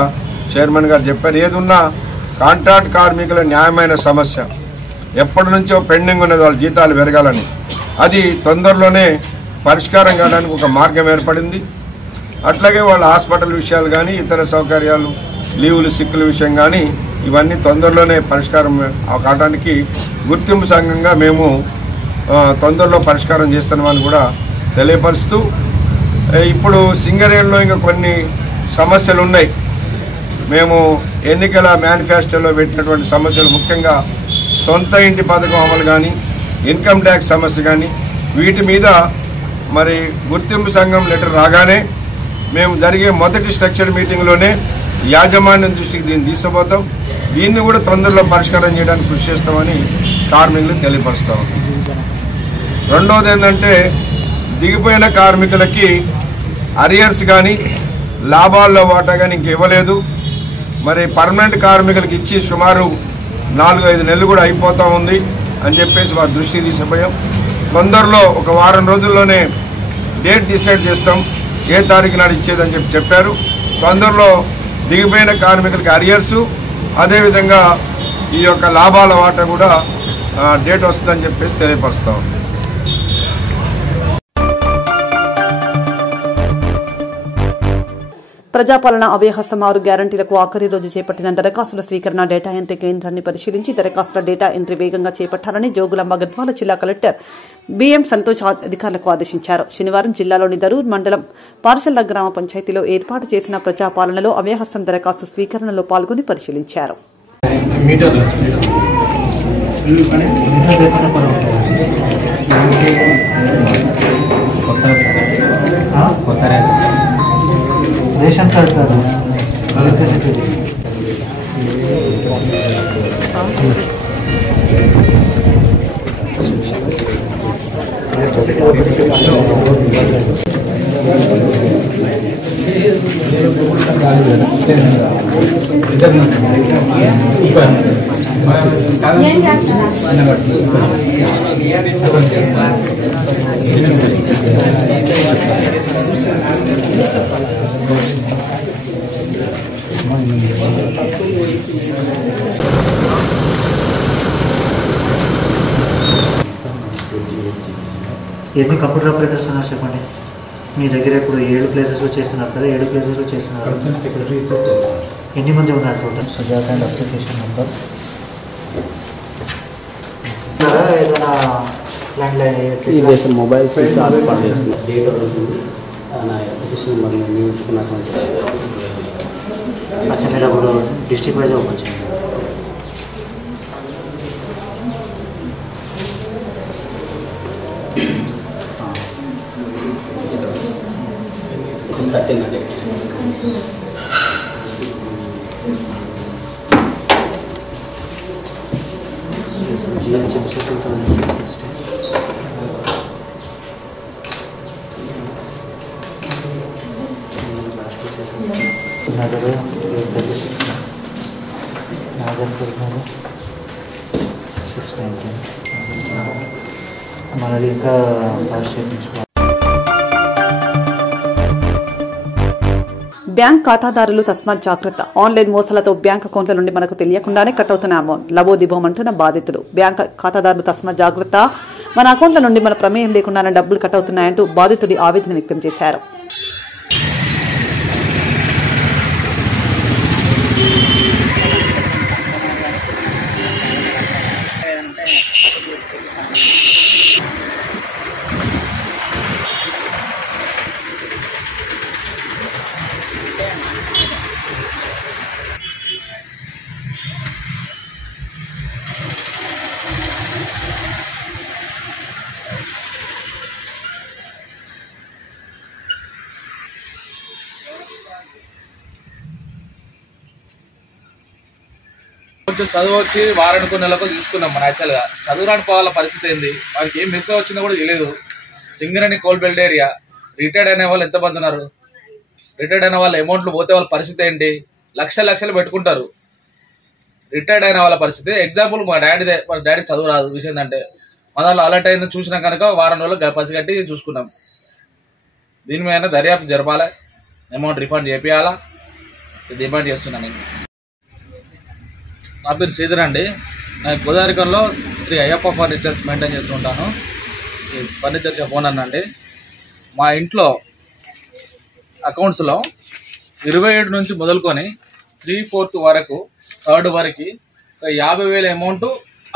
చైర్మన్ గారు చెప్పారు. ఏదున్నా కాంట్రాక్ట్ కార్మికుల న్యాయమైన సమస్య ఎప్పటి నుంచో పెండింగ్ ఉన్నది, వాళ్ళ జీతాలు పెరగాలని, అది తొందరలోనే పరిష్కారం కావడానికి ఒక మార్గం ఏర్పడింది. అట్లాగే వాళ్ళ హాస్పిటల్ విషయాలు కానీ ఇతర సౌకర్యాలు లీవులు సిక్కుల విషయం కానీ ఇవన్నీ తొందరలోనే పరిష్కారం కావడానికి గుర్తింపు సంఘంగా మేము తొందరలో పరిష్కారం చేస్తున్నామని కూడా తెలియపరుస్తూ, ఇప్పుడు సింగరేణిలో ఇంకా కొన్ని సమస్యలు ఉన్నాయి. మేము ఎన్నికల మేనిఫెస్టోలో పెట్టినటువంటి సమస్యలు ముఖ్యంగా సొంత ఇంటి పథకం అమలు కానీ ఇన్కమ్ ట్యాక్స్ సమస్య కానీ వీటి మీద మరి గుర్తింపు సంఘం లెటర్ రాగానే మేము జరిగే మొదటి స్ట్రక్చర్ మీటింగ్లోనే యాజమాన్యం దృష్టికి దీన్ని తీసుకుపోతాం. దీన్ని కూడా తొందరలో పరిష్కారం చేయడానికి కృషి చేస్తామని కార్మికులు తెలియపరుస్తాం. రెండవది ఏంటంటే దిగిపోయిన కార్మికులకి అరియర్స్ కానీ లాభాల్లో వాటా కానీ ఇంక ఇవ్వలేదు. మరి పర్మనెంట్ కార్మికులకి ఇచ్చి సుమారు 4-5 నెలలు కూడా అయిపోతూ ఉంది అని చెప్పేసి వారి దృష్టికి తీసుకుపోయాం. తొందరలో ఒక వారం రోజుల్లోనే డేట్ డిసైడ్ చేస్తాం, ఏ తారీఖు నాడు ఇచ్చేదని చెప్పారు. తొందరలో దిగిపోయిన కార్మికులకి అరియర్సు అదేవిధంగా ఈ యొక్క లాభాల వాటా కూడా డేట్ వస్తుందని చెప్పేసి తెలియపరుస్తాం. ప్రజాపాలన అభయహస్తం 6 గ్యారంటీలకు ఆఖరి రోజు చేపట్టిన దరఖాస్తుల స్వీకరణ డేటా ఎంట్రీ కేంద్రాన్ని పరిశీలించి దరఖాస్తుల డేటా ఎంట్రీ వేగంగా చేపట్టాలని జోగులాంబ గద్వాల జిల్లా కలెక్టర్ బిఎం సంతోష్ అధికారులకు ఆదేశించారు. శనివారం జిల్లాలోని దరూర్ మండలం పార్సల్ల గ్రామ పంచాయతీలో ఏర్పాటు చేసిన ప్రజాపాలనలో అభయహస్తం దరఖాస్తు స్వీకరణలో పాల్గొని పరిశీలించారు. రేషన్ కార్డు కాదు, ఎలక్ట్రిసిటీ. ఎన్ని కంప్యూటర్ ఆపరేటర్స్ ఉన్నారు చెప్పండి. మీ దగ్గర ఇప్పుడు 7 ప్లేసెస్లో చేస్తున్నారు కదా, 7 ప్లేసెస్లో చేస్తున్నారు. ఎన్ని మంది ఉన్నారు total? Sujatha and application number ఏదైనా ల్యాండ్లైన్ మొబైల్ హాట్స్పాట్ చేస్తుంది, డేటా వస్తుంది, అప్లికేషన్ నెంబర్ మేము ఉంచుకున్నటువంటి మీరు అప్పుడు డిస్ట్రిక్ట్ వైజ్ ఓపెన్ చేయండి. నగర్ 36 నాగర్పూర్ 619 మనది ఇంకా బ్యాంక్ ఖాతాదారులు తస్మాత్ జాగ్రత్త. ఆన్లైన్ మోసాలతో బ్యాంక్ అకౌంట్ల నుండి మనకు తెలియకుండానే కట్ అవుతున్న అమౌంట్ లబోదిబోమంటున్న బాధితులు. బ్యాంక్ ఖాతాదారులు తస్మాత్ జాగ్రత్త, మన అకౌంట్ల నుండి మన ప్రమేయం లేకుండానే డబ్బులు కట్ అవుతున్నాయంటూ బాధితుడి ఆవేదన వ్యక్తం చేశారు. కొంచెం చదువు వచ్చి వారానికి నెలకు చూసుకున్నాం మన యాక్చువల్గా. చదువు రాని వాళ్ళ పరిస్థితి ఏంది, వారికి ఏం మిస్ వచ్చిందో కూడా తెలియదు. సింగరేణి కోల్బెల్ట్ ఏరియా రిటైర్డ్ అయిన వాళ్ళు ఎంతమంది ఉన్నారు? రిటైర్డ్ అయిన వాళ్ళ అమౌంట్లు పోతే వాళ్ళ పరిస్థితి ఏంటి? లక్షలు పెట్టుకుంటారు. రిటైర్డ్ అయిన వాళ్ళ పరిస్థితి ఎగ్జాంపుల్ మా డాడీ చదువు రాదు. విషయం ఏంటంటే మన దాంట్లో అలర్ట్ అయింది చూసినా కనుక వారం రోజులు పసిగట్టి చూసుకున్నాం. దీని మీద దర్యాప్తు జరపాలి, అమౌంట్ రిఫండ్ చేపియాలా డిమాండ్ చేస్తున్నాను. నేను నా పేరు శ్రీధర్ అండి. నేను గోదావరికంలో శ్రీ అయ్యప్ప ఫర్నిచర్స్ మెయింటైన్ చేస్తూ ఉంటాను. ఈ ఫర్నిచర్ షాప్ ఓనర్ అండి. మా ఇంట్లో అకౌంట్స్లో 27 నుంచి మొదలుకొని 3/4 వరకు 3rd వరకు 50,000 అమౌంట్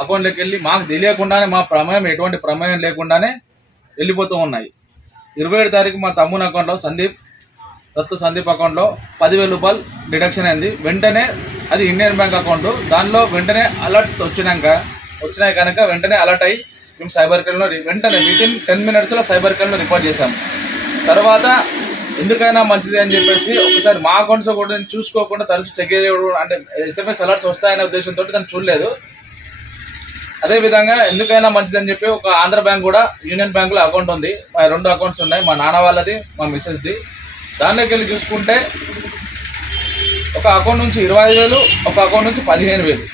అకౌంట్లోకి వెళ్ళి మాకు తెలియకుండానే మా ప్రమేయం ఎటువంటి ప్రమేయం లేకుండానే వెళ్ళిపోతూ ఉన్నాయి. 27 తారీఖు మా తమ్ముని అకౌంట్లో సందీప్ అకౌంట్లో 10,000 రూపాయలు డిడక్షన్ అయింది. వెంటనే అది ఇండియన్ బ్యాంక్ అకౌంట్. దానిలో వెంటనే అలర్ట్స్ వచ్చినాయి కనుక వెంటనే అలర్ట్ అయ్యి మేము సైబర్ క్రైమ్లో వెంటనే వితిన్ 10 minutesలో సైబర్ క్రైమ్లో రిపోర్ట్ చేశాం. తర్వాత ఎందుకైనా మంచిది అని చెప్పేసి ఒకసారి మా అకౌంట్స్ కూడా చూసుకోకుండా తరచు చెక్ చేయడం, అంటే SMS అలర్ట్స్ వస్తాయనే ఉద్దేశంతో తను చూడలేదు. అదేవిధంగా ఎందుకైనా మంచిది అని చెప్పి ఒక ఆంధ్ర బ్యాంక్ కూడా యూనియన్ బ్యాంకులో అకౌంట్ ఉంది. మా 2 అకౌంట్స్ ఉన్నాయి, మా నాన్న వాళ్ళది, మా మిస్సెస్ది. దానిలోకి వెళ్ళి చూసుకుంటే ఒక అకౌంట్ నుంచి 25,000, ఒక అకౌంట్ నుంచి 15,000.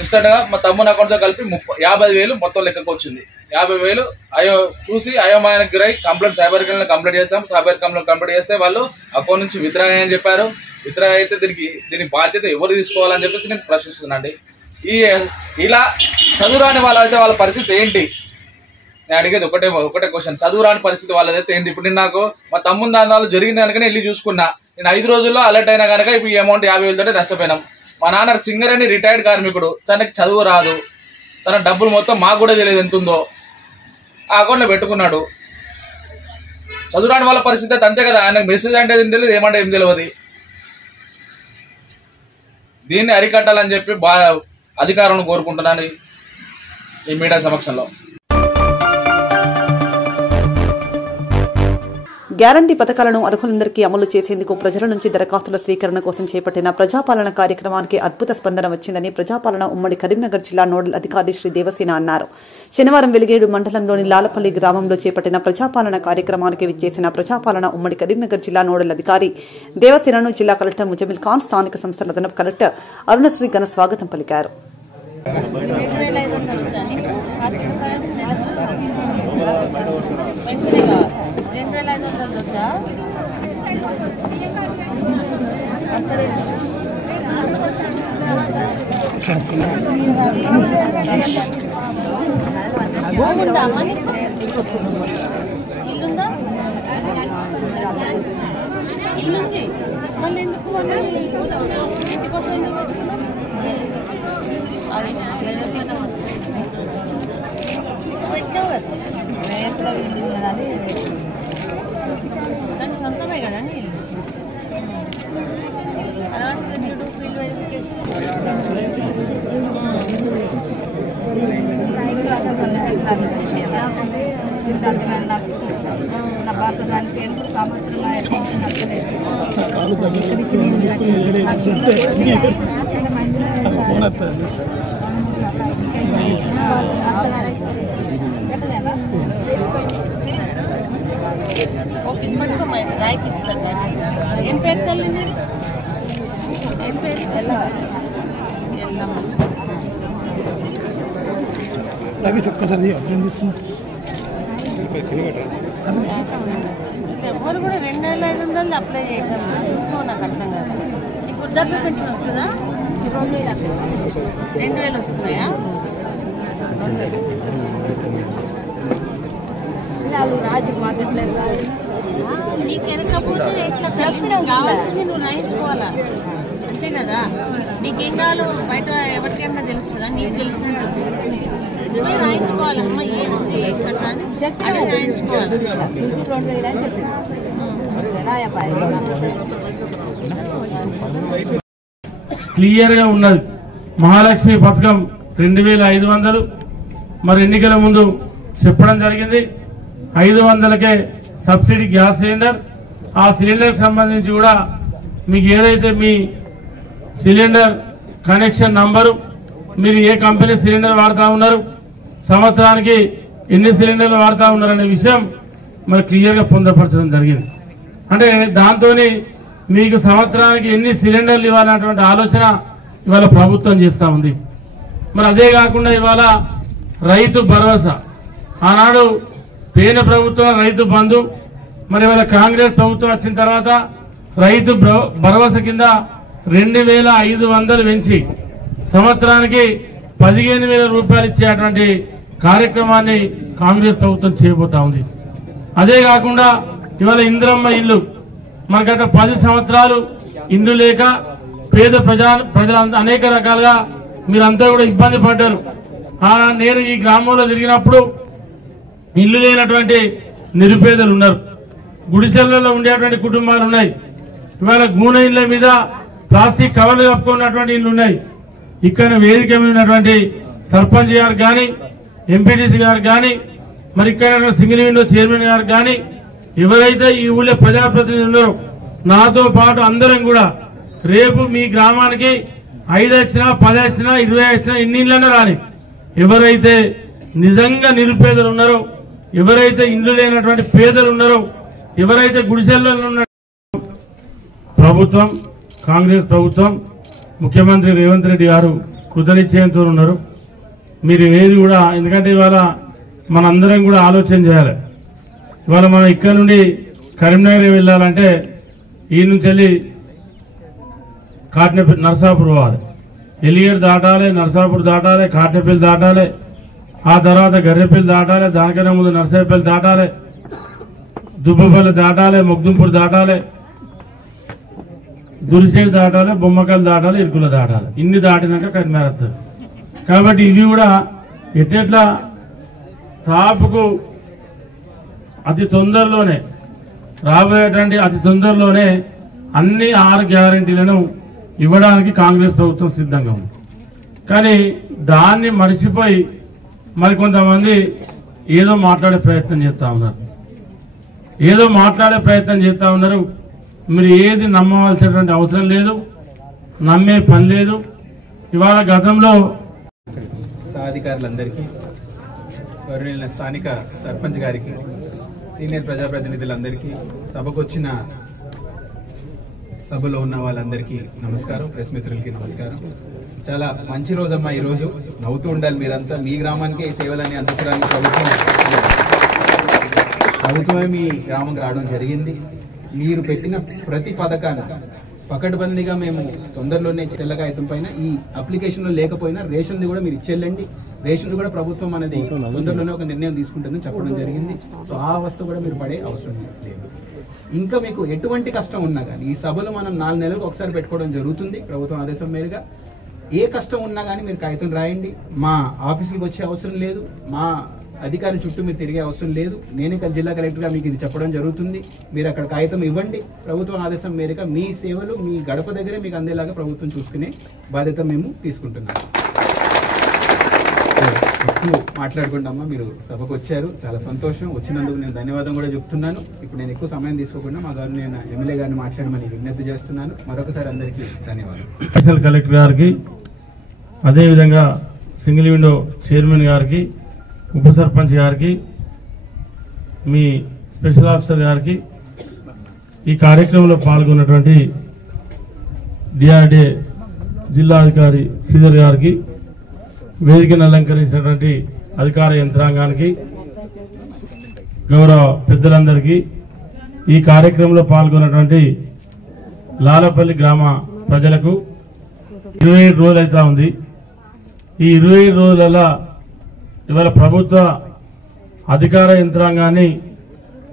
ఇన్స్టెంట్గా మా తమ్ముని అకౌంట్తో కలిపి 50,000 మొత్తం లెక్కకు వచ్చింది. 50,000 చూసి అయోమయానికి గురై సైబర్ క్రైమ్లో కంప్లైంట్ చేస్తాం. సైబర్ క్రైమ్లో కంప్లైంట్ చేస్తే వాళ్ళు అకౌంట్ నుంచి విత్డ్రా అని చెప్పారు. విత్డ్రా అయితే దీని బాధ్యత ఎవరు తీసుకోవాలని చెప్పేసి నేను ప్రశ్నిస్తున్నానండి. ఇలా చదువురాని వాళ్ళైతే వాళ్ళ పరిస్థితి ఏంటి? నేను అడిగేది ఒకటే క్వశ్చన్. చదువురాని పరిస్థితి వాళ్ళదైతే ఏంటి? ఇప్పుడు నేను నాకు మా తమ్ముని దానిలో జరిగింది కనుక వెళ్ళి చూసుకున్నా. నేను 5 రోజుల్లో అలర్ట్ అయినా కనుక ఇప్పుడు ఈ అమౌంట్ 50,000 తోటే నష్టపోయినాం. మా నాన్న సింగరేణి రిటైర్డ్ కార్మికుడు, తనకి చదువు రాదు. తన డబ్బులు మొత్తం మాకు కూడా తెలియదు ఎంత ఉందో. ఆ అకౌంట్లో పెట్టుకున్నాడు. చదువురాని వాళ్ళ పరిస్థితి అయితే అంతే కదా. ఆయనకు మెసేజ్ అంటే ఏం తెలియదు, ఏమంటే ఏం తెలియదు. దీన్ని అరికట్టాలని చెప్పి అధికారులను కోరుకుంటున్నాను ఈ మీడియా సమక్షంలో. గ్యారంటీ పథకాలను అర్హులందరికీ అమలు చేసేందుకు ప్రజల నుంచి దరఖాస్తుల స్వీకరణ కోసం చేపట్టిన ప్రజాపాలన కార్యక్రమానికి అద్భుత స్పందన వచ్చిందని ప్రజాపాలన ఉమ్మడి కరీంనగర్ జిల్లా నోడల్ అధికారి శ్రీ దేవసేన అన్నారు. శనివారం వెలిగేడు మండలంలోని లాలపల్లి గ్రామంలో చేపట్టిన ప్రజాపాలన కార్యక్రమానికి విచ్చేసిన ప్రజాపాలన ఉమ్మడి కరీంనగర్ జిల్లా నోడల్ అధికారి దేవసేనను జిల్లా కలెక్టర్ ముజమిల్ ఖాన్, స్థానిక సంస్థల అదనపు కలెక్టర్ అరుణశ్రీ ఘన స్వాగతం పలికారు. ఇల్లుందా? ఇల్లుంది మళ్ళీ ఎందుకు ఇంటికోసం ఎందుకు పెట్టావు కదా దానికి సొంతమే కదా ఇల్లు. ఫీల్డ్ వెరిఫికేషన్ నా భర్త దానికి ఎందుకు సంవత్సరం ఓకే పట్టుకోమా రాయికి ఇస్తాను. ఏం పేరు తల్లింది? ఏం పేరు? ఎవరు కూడా 2,500 అప్లై చేయడం నాకు అర్థం కాదు. నీకు వృద్ధాప్య పెన్షన్ వస్తుందా? 2,000 వస్తున్నాయా? రాజు మార్కెట్లేదు నీకు వెనకపోతే ఎట్లా కావాల్సింది నువ్వు రాయించుకోవాలా అంతే కదా. నీకేం కావాలో బయట ఎవరికైనా తెలుస్తుందా? నీకు తెలిసింది నువ్వే రాయించుకోవాలమ్మా. ఏముంది ఏం కథ అని అదే రాయించుకోవాలి. క్లియర్గా ఉన్నది. మహాలక్ష్మి పథకం 2,500 మరి ఎన్నికల ముందు చెప్పడం జరిగింది. 500కే సబ్సిడీ గ్యాస్ సిలిండర్, ఆ సిలిండర్కి సంబంధించి కూడా మీకు ఏదైతే మీ సిలిండర్ కనెక్షన్ నంబరు, మీరు ఏ కంపెనీ సిలిండర్ వాడుతూ ఉన్నారు, సంవత్సరానికి ఎన్ని సిలిండర్లు వాడుతూ ఉన్నారనే విషయం మరి క్లియర్గా పొందపరచడం జరిగింది. అంటే దాంతో మీకు సంవత్సరానికి ఎన్ని సిలిండర్లు ఇవ్వాలన్నటువంటి ఆలోచన ఇవాళ ప్రభుత్వం చేస్తూ ఉంది. మరి అదే కాకుండా ఇవాళ రైతు భరోసా, ఆనాడు పేద ప్రభుత్వం రైతు బంధు, మరి ఇవాళ కాంగ్రెస్ ప్రభుత్వం వచ్చిన తర్వాత రైతు భరోసా కింద 2,500 పెంచి సంవత్సరానికి 15,000 రూపాయలు ఇచ్చేటువంటి కార్యక్రమాన్ని కాంగ్రెస్ ప్రభుత్వం చేయబోతా ఉంది. అదే కాకుండా ఇవాళ ఇందిరమ్మ ఇల్లు, మరి గత 10 సంవత్సరాలు ఇల్లు లేక పేద ప్రజలు అనేక రకాలుగా మీరంతా కూడా ఇబ్బంది పడ్డారు. నేను ఈ గ్రామంలో తిరిగినప్పుడు ఇల్లు లేనటువంటి నిరుపేదలు ఉన్నారు, గుడిసెలలో ఉండేటువంటి కుటుంబాలు ఉన్నాయి. ఇవాళ గూనె ఇళ్ల మీద ప్లాస్టిక్ కవర్లు కప్పుకున్నటువంటి ఇల్లు ఉన్నాయి. ఇక్కడ వేదిక మీద ఉన్నటువంటి సర్పంచ్ గారు కానీ, ఎంపీటీసీ గారు కానీ, మరి ఇక్కడ సింగిల్ విండో చైర్మన్ గారు కానీ, ఎవరైతే ఈ ఊళ్ళో ప్రజాప్రతినిధులు ఉన్నారో నాతో పాటు అందరం కూడా రేపు మీ గ్రామానికి 5 వచ్చినా 10 వచ్చినా 20 వచ్చినా ఎన్ని ఇళ్ళన్నా రాని, ఎవరైతే నిజంగా నిరుపేదలు ఉన్నారో, ఎవరైతే ఇల్లు లేనటువంటి పేదలు ఉన్నారో, ఎవరైతే గుడిసెల్లో ఉన్న ప్రభుత్వం, కాంగ్రెస్ ప్రభుత్వం, ముఖ్యమంత్రి రేవంత్ రెడ్డి గారు కృతనిశ్చయంతో ఉన్నారు. మీరు ఏది కూడా, ఎందుకంటే ఇవాళ మనందరం కూడా ఆలోచన చేయాలి. ఇవాళ మనం ఇక్కడ నుండి కరీంనగర్ వెళ్ళాలంటే ఈ నుంచి వెళ్ళి కాట్నేపల్లి నర్సాపూర్ పోవాలి, ఎలిగేడు దాటాలి, నర్సాపూర్ దాటాలి, కాట్నేపల్లి దాటాలి, ఆ తర్వాత గర్రెపల్లి దాటాలి, దానికన్నా ముందు నర్సాపల్లి దాటాలి, దుబ్బపల్లి దాటాలి, మొగ్దుంపూర్ దాటాలి, దురిసేడు దాటాలి, బొమ్మకల్ దాటాలి, ఇరుకుల దాటాలి. ఇన్ని దాటినాక కరీంనగర్ వస్తుంది. కాబట్టి ఇవి కూడా ఎట్లా టాప్కు అతి తొందరలోనే రాబోయేటువంటి అతి తొందరలోనే అన్ని 6 గ్యారంటీలను ఇవ్వడానికి కాంగ్రెస్ ప్రభుత్వం సిద్ధంగా ఉంది. కానీ దాన్ని మరిచిపోయి మరికొంతమంది ఏదో మాట్లాడే ప్రయత్నం చేస్తూ ఉన్నారు. మీరు ఏది నమ్మవలసినటువంటి అవసరం లేదు, నమ్మే పని లేదు. ఇవాళ గతంలో అధికారులందరికీ, గౌరవనీయులైన స్థానిక సర్పంచ్ గారికి, సీనియర్ ప్రజాప్రతినిధులందరికీ, సభకొచ్చిన సభలో ఉన్న వాళ్ళందరికీ నమస్కారం, ప్రెస్ మిత్రులకి నమస్కారం. చాలా మంచి రోజమ్మా ఈరోజు. నవ్వుతూ ఉండాలి మీరంతా. మీ గ్రామానికే ఈ సేవలన్నీ అందించడానికి ప్రభుత్వమే మీ గ్రామంకి రావడం జరిగింది. మీరు పెట్టిన ప్రతి పథకాన్ని పకడ్బందీగా మేము తొందరలోనే తెల్ల కాగితం పైన ఈ అప్లికేషన్లో లేకపోయినా రేషన్ది కూడా మీరు ఇచ్చేళ్ళండి. రేషన్ కూడా ప్రభుత్వం అనేది తొందరలోనే ఒక నిర్ణయం తీసుకుంటుందని చెప్పడం జరిగింది. సో ఆ అవస్థ కూడా మీరు పడే అవసరం లేదు. ఇంకా మీకు ఎటువంటి కష్టం ఉన్నా కానీ ఈ సభలు మనం 4 నెలలకు ఒకసారి పెట్టుకోవడం జరుగుతుంది ప్రభుత్వం ఆదేశం మేరగా. ఏ కష్టం ఉన్నా కానీ మీరు కాగితం రాయండి. మా ఆఫీసులకు వచ్చే అవసరం లేదు, మా అధికారుల చుట్టూ మీరు తిరిగే అవసరం లేదు. నేనే జిల్లా కలెక్టర్గా మీకు ఇది చెప్పడం జరుగుతుంది. మీరు అక్కడ కాగితం ఇవ్వండి. ప్రభుత్వం ఆదేశం మేరకు మీ సేవలు మీ గడప దగ్గరే మీకు అందేలాగా ప్రభుత్వం చూసుకునే బాధ్యత మేము తీసుకుంటున్నాం. ఎక్కువ మాట్లాడుకుంటామా, మీరు సభకు వచ్చారు, చాలా సంతోషం. వచ్చినందుకు నేను ధన్యవాదం కూడా చెప్తున్నాను. ఇప్పుడు నేను ఎక్కువ సమయం తీసుకోకుండా మా గారు నేను ఎమ్మెల్యే గారిని మాట్లాడమని విజ్ఞప్తి చేస్తున్నాను. మరొకసారి అందరికీ ధన్యవాదాలు. స్పెషల్ కలెక్టర్ గారికి, అదేవిధంగా సింగిల్ విండో చైర్మన్ గారికి, ఉప సర్పంచ్ గారికి, మీ స్పెషల్ ఆఫీసర్ గారికి, ఈ కార్యక్రమంలో పాల్గొన్నటువంటి డిఆర్డే జిల్లా అధికారి శ్రీధర్ గారికి, వేదికను అలంకరించినటువంటి అధికార యంత్రాంగానికి, గౌరవ పెద్దలందరికీ, ఈ కార్యక్రమంలో పాల్గొన్నటువంటి లాలపల్లి గ్రామ ప్రజలకు 27 రోజులు అవుతా ఉంది. ఈ 27 రోజులలో ఇవాళ ప్రభుత్వ అధికార యంత్రాంగాన్ని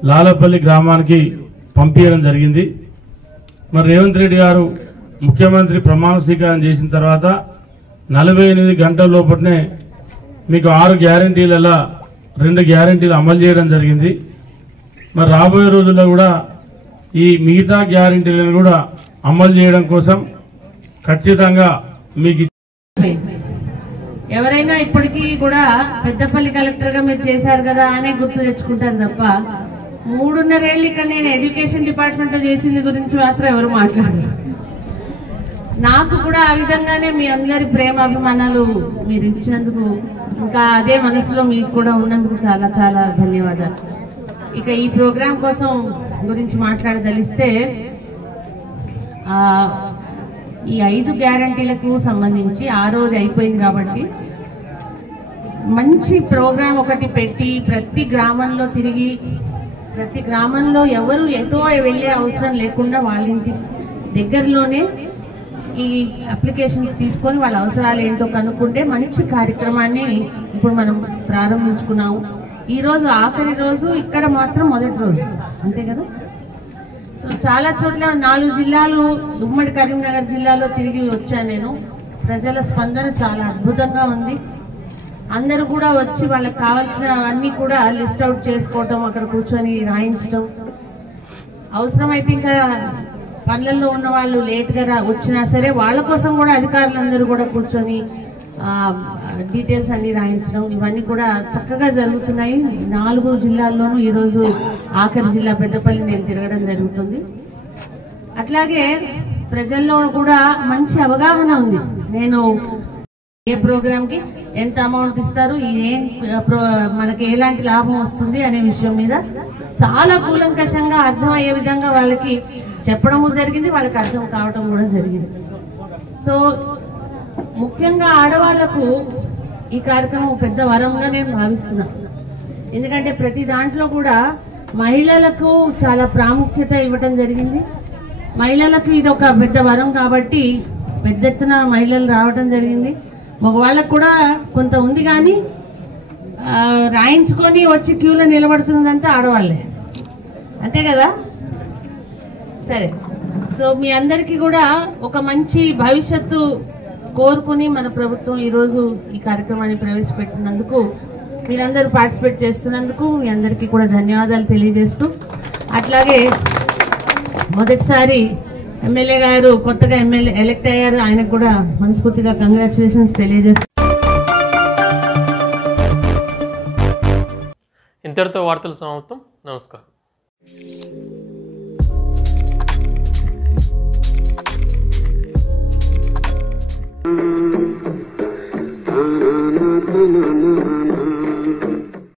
లాలపల్లి గ్రామానికి పంపించడం జరిగింది. మరి రేవంత్ రెడ్డి గారు ముఖ్యమంత్రి ప్రమాణ స్వీకారం చేసిన తర్వాత 48 గంటల లోపలనే మీకు 6 గ్యారంటీలలో 2 గ్యారంటీలు అమలు చేయడం జరిగింది. మరి రాబోయే రోజుల్లో కూడా ఈ మిగతా గ్యారంటీలను కూడా అమలు చేయడం కోసం ఖచ్చితంగా మీకు ఎవరైనా ఇప్పటికీ కూడా పెద్దపల్లి కలెక్టర్ గా మీరు చేశారు కదా అనే గుర్తు తెచ్చుకుంటారు తప్ప 3.5 ఏళ్ళు ఇక్కడ నేను ఎడ్యుకేషన్ డిపార్ట్మెంట్ లో చేసింది గురించి మాత్రం ఎవరు మాట్లాడరు. నాకు కూడా ఆ విధంగానే మీ అందరి ప్రేమ అభిమానాలు మీరు ఇచ్చినందుకు, ఇంకా అదే మనసులో మీకు కూడా ఉన్నందుకు చాలా చాలా ధన్యవాదాలు. ఇక ఈ ప్రోగ్రాం కోసం గురించి మాట్లాడదలిస్తే, ఈ 5 గ్యారంటీలకు సంబంధించి 6వది అయిపోయింది కాబట్టి మంచి ప్రోగ్రాం ఒకటి పెట్టి ప్రతి గ్రామంలో తిరిగి, ప్రతి గ్రామంలో ఎవరు ఎటో వెళ్లే అవసరం లేకుండా వాళ్ళ ఇంటి దగ్గరలోనే ఈ అప్లికేషన్స్ తీసుకొని వాళ్ళ అవసరాలు ఏంటో కనుక్కుంటే మంచి కార్యక్రమాన్ని ఇప్పుడు మనం ప్రారంభించుకున్నాము. ఈ రోజు ఆఖరి రోజు, ఇక్కడ మాత్రం మొదటి రోజు, అంతే కదా. సో చాలా చోట్ల 4 జిల్లాలు, ఉమ్మడి కరీంనగర్ జిల్లాలో తిరిగి వచ్చాను నేను. ప్రజల స్పందన చాలా అద్భుతంగా ఉంది. అందరూ కూడా వచ్చి వాళ్ళకి కావాల్సిన అన్ని కూడా లిస్ట్ అవుట్ చేసుకోవటం, అక్కడ కూర్చొని రాయించడం, అవసరమైతే ఇంకా పనులలో ఉన్న వాళ్ళు లేట్గా వచ్చినా సరే వాళ్ళ కోసం కూడా అధికారులందరూ కూడా కూర్చొని డీటెయిల్స్ అన్ని రాయించడం, ఇవన్నీ కూడా చక్కగా జరుగుతున్నాయి. 4 జిల్లాల్లోనూ ఈరోజు ఆఖరి జిల్లా పెద్దపల్లి నేను తిరగడం జరుగుతుంది. అట్లాగే ప్రజల్లో కూడా మంచి అవగాహన ఉంది. నేను ఏ ప్రోగ్రామ్ కి ఎంత అమౌంట్ ఇస్తారు, ఏం మనకి ఎలాంటి లాభం వస్తుంది అనే విషయం మీద చాలా కూలంకషంగా అర్థమయ్యే విధంగా వాళ్ళకి చెప్పడము జరిగింది, వాళ్ళకి అర్థం కావటం కూడా జరిగింది. సో ముఖ్యంగా ఆడవాళ్లకు ఈ కార్యక్రమం పెద్ద వరంగా నేను భావిస్తున్నాను. ఎందుకంటే ప్రతి దాంట్లో కూడా మహిళలకు చాలా ప్రాముఖ్యత ఇవ్వటం జరిగింది. మహిళలకు ఇది ఒక పెద్ద వరం కాబట్టి పెద్ద ఎత్తున మహిళలు రావటం జరిగింది. మగవాళ్ళకు కూడా కొంత ఉంది, కానీ రాయించుకొని వచ్చి క్యూలో నిలబడుతున్నదంతా ఆడవాళ్లే, అంతే కదా. సరే, సో మీ అందరికీ కూడా ఒక మంచి భవిష్యత్తు కోరుకుని మన ప్రభుత్వం ఈరోజు ఈ కార్యక్రమాన్ని ప్రవేశపెట్టినందుకు, మీరందరూ పార్టిసిపేట్ చేస్తున్నందుకు మీ అందరికీ కూడా ధన్యవాదాలు తెలియజేస్తూ, అట్లాగే మొదటిసారి ఎమ్మెల్యే గారు కొత్తగా ఎలక్ట్ అయ్యారు, ఆయనకు కూడా మనస్ఫూర్తిగా కంగ్రాచులేషన్స్ తెలియజేస్తూ. ఇంతటితో వార్తలు సమాప్తం. నమస్కారం. na na na na